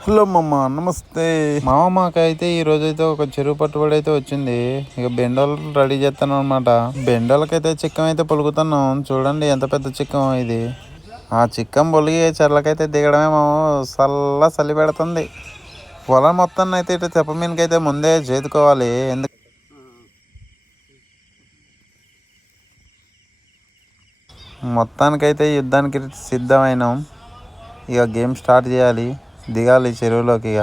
Hello మామ నమస్తే. మామ మాకైతే ఈ రోజు అయితే ఒక చెరువు పట్టుబడి అయితే వచ్చింది. ఇక బెండలు రెడీ చేస్తాను అనమాట బెండలకైతే చిక్కం అయితే పొలుగుతున్నాం చూడండి ఎంత పెద్ద చిక్కం ఇది. ఆ చిక్కం బొలిగి చెర్లకైతే దిగడమేమో చల్ల చలి పెడుతుంది. పొలం మొత్తాన్ని అయితే ఇటు తెప్ప మీదకైతే ముందే చేదుకోవాలి. ఎందుకు మొత్తానికైతే యుద్ధానికి సిద్ధమైనాం. ఇక గేమ్ స్టార్ట్ చేయాలి. దిగాలి చెరువులోకి ఇక.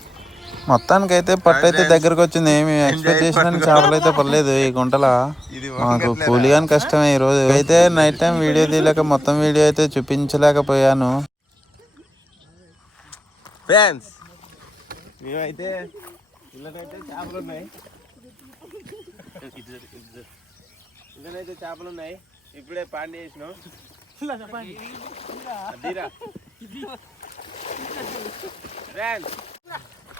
మొత్తానికైతే పట్టు అయితే దగ్గరకు వచ్చింది ఏమి ఎక్స్పెక్ట్ చేసిన చేపలు అయితే పడలేదు ఈ గుంటల. మాకు కూలి కానీ కష్టమే ఈ రోజు అయితే నైట్ టైం వీడియో తీయలేక మొత్తం వీడియో అయితే చూపించలేకపోయాను. ఫ్యాన్స్ మేమైతే ఇళ్ళకైతే చేపలు ఉన్నాయి ఇళ్ళనైతే చేపలు ఉన్నాయి ఇప్పుడే పాండి చేసినాం.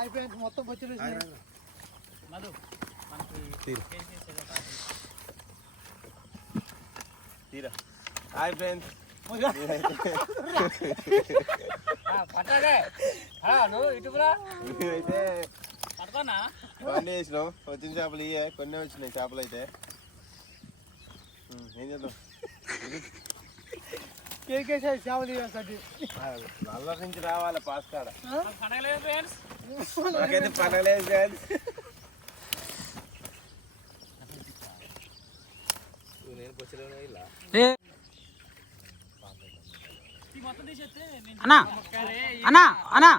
అదిరా ఫ్యాన్స్ మొత్తం బొచ్చులు తీరా. Hi friends. పట్టడే నువ్వు ఇటుకురా పట్టుకోనా వచ్చిన చేపలు ఇవే కొన్ని వచ్చినాయి చేపలు అయితే. ఏం చేద్దాం? కేకేసే చావలి వేస్తాడు నల్ల నుంచి రావాలి పాస్ కాడ నాకైతే పనలేదు ఫ్రెండ్స్. అన్నా. అన్నా అన్నా.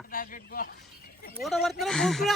పడుతున్నా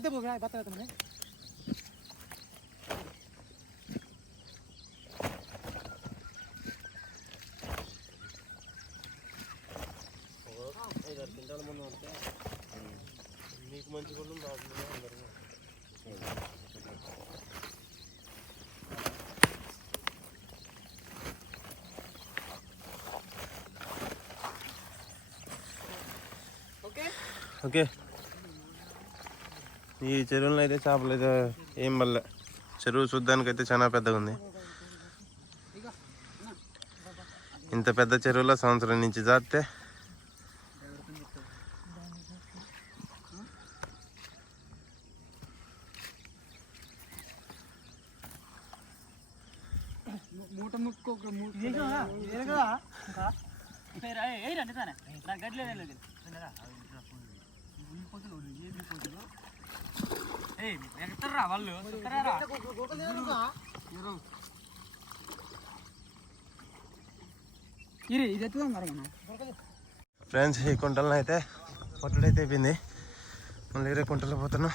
సజ్జుకుందినా మీకు మంచి కూడా నాకు అందరికీ ఓకే ఈ చెరువులో అయితే చేపలు అయితే ఏం వల్ల చెరువు చూడ్డానికి అయితే చాలా పెద్దగా ఉంది ఇంత పెద్ద చెరువులో సంవత్సరం నుంచి జాతే మూట ముక్కో వాళ్ళు ఎక్కడరా వాళ్ళు? ఫ్రెండ్స్ ఈ కుంటలను అయితే పట్టుడైతే అయిపోయింది. మళ్ళీ ఇరవై కుంటలు పోతున్నాం.